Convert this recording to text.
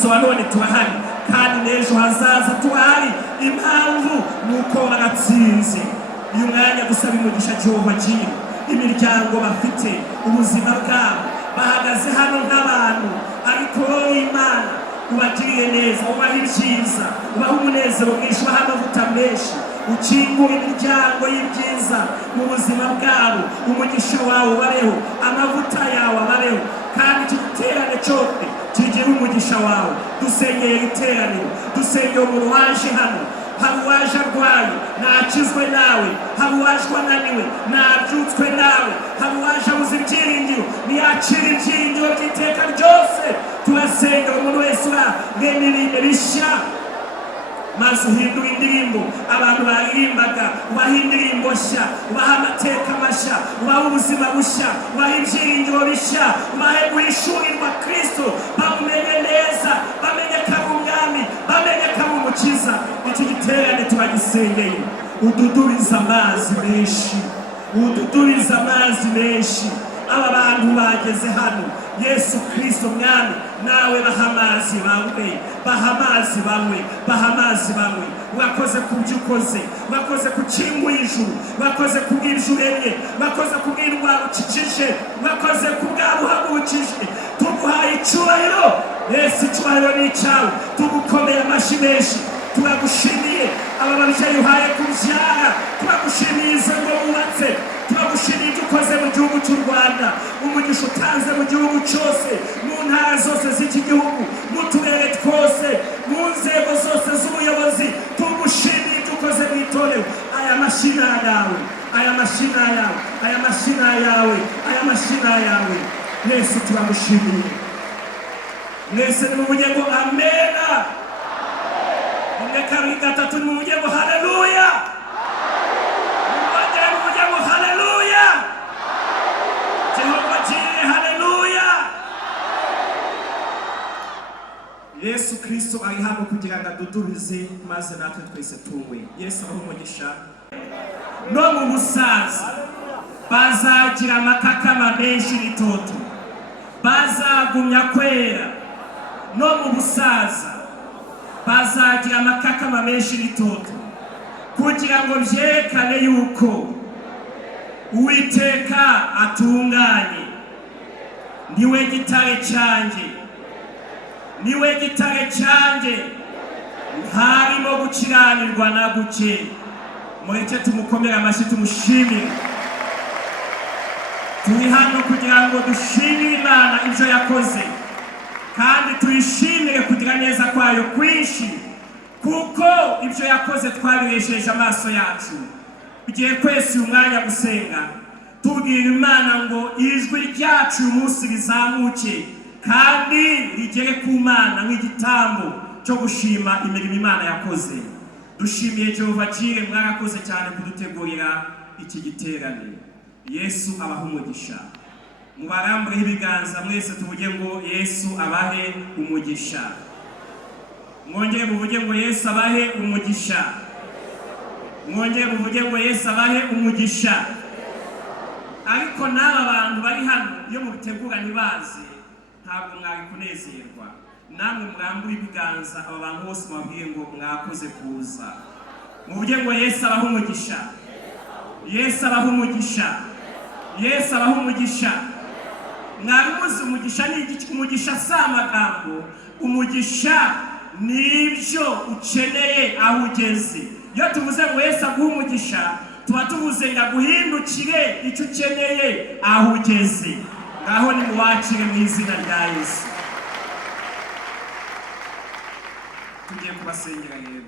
munsi wa none turahari kandi n'ejo hazaza tuhari. Impamvu nuko baratsinze. Uyu mwanya gusaba umugisha Jehovah Jireh imiryango bafite ubuzima bwabo bahagaze hano nk'abantu, ariko Imana ubagiriye neza, ubaha ibyiza, ubaha umunezero mwinshi, ubaha amavuta menshi, ukingura imiryango y'ibyiza mu buzima bwabo. Umugisha wawe ubareho, amavuta yawe abareho, kandi iki giterane cyose kigira umugisha wawe. Dusengeye iteraniro, dusengeye umuntu waje hano, hari uwaje arwaye nakizwe nawe, hari uwaje ananiwe nabyutswe nawe, hari uwaje abuze ibyiringiro niyakira ibyiringiro by'iteka ryose. Turasenga umuntu wese urarema ibintu bishya, maze uhindura indirimbo abantu baririmbaga, ubaha indirimbo nshya, ubaha amateka mashya, ubaha ubuzima bushya, ubaha ibyiringiro bishya, ubahe guhishurirwa Kristo, bamumenye neza, bamenye ko ari umwami, bamenye ko ari umukiza. Iki giterane turagisengeye, ududuriza amazi menshi, ududuriza amazi menshi. Aba bantu bageze hano, Yesu Kristo mwami, nawe baha amazi bawe, baha amazi bawe, baha amazi bawe. Wakoze ku byo ukoze, wakoze ku kingu y'ijuru, wakoze ku bw'ibyo uremye, wakoze ku bw'indwara ukijije, wakoze ku bwabo uhagurukije. Tuguhaye icyubahiro Yesu, icyubahiro ni icyawe. Tugukomeye amashyi menshi, turagushimiye aba babyeyi uhaye kubyara, turagushimiye izo ngo wubatse, turagushimiye ibyo ukoze mu gihugu cy'u Rwanda, umugisha utanze mu gihugu cyose, mu ntara zose z'iki gihugu, mu turere twose, mu nzego zose z'ubuyobozi. Tugushimiye ibyo ukoze mu itorero. Aya mashina yawe, aya mashina yawe, aya mashina yawe, aya mashina yawe Yesu, turagushimiye. Mwese ni mu ngo amena, umwe kabiri gatatu ni mu ngo haleluya, mwongere mu ngo haleluya, Jehovah Jireh haleluya. Yesu Kristo ari hano kugira ngo adudurize, maze natwe twese tuwe. Yesu aho umugisha. No mu busaza bazagira amakakama menshi n'itoto, bazagumya kwera. No mu busaza bazagira amakakama menshi n'itoto, kugira ngo byerekane yuko Uwiteka atunganye. Niwe gitare cyanjye, niwe gitare cyanjye, ntarimo gukiranirwa na guke. Mureke tumukomere amashyi, tumushimire. Turi hano kugira ngo dushimire Imana ibyo yakoze, kandi tuyishimire kugira neza kwayo kwinshi, kuko ibyo yakoze twabiresheje amaso yacu. Ugiye kwese umwanya gusenga, tubwira Imana ngo ijwi ryacu uyu munsi rizamuke kandi rigere ku Mana nk'igitambo cyo gushima imirimo Imana yakoze. Dushimiye Jehovah Jireh, mwarakoze cyane kudutegurira iki giterane. Yesu abaha umugisha. Mubarambureho ibiganza mwese tuvuge ngo Yesu abahe umugisha. Mwongere muvuge ngo Yesu abahe umugisha. Mwongere muvuge ngo Yesu abahe umugisha. Ariko n'aba bantu bari hano iyo mubitegura ntibaze, ntabwo mwari kunezerwa. Namwe murambure ibiganza, aba bantu bose mubabwiye ngo mwakoze kuza. Muvuge ngo Yesu abahe umugisha. Yesu abahe umugisha. Yesu abahe umugisha. Mwari muzi umugisha ni iki? Umugisha si amagambo, umugisha ni ibyo ukeneye aho ugeze. Iyo tuvuze ngo Yesu aguhe umugisha, tuba tuvuze ngo aguhindukire icyo ukeneye aho ugeze. Ngaho ni muwakire mu izina rya Yesu. Tugiye kubasengera rero.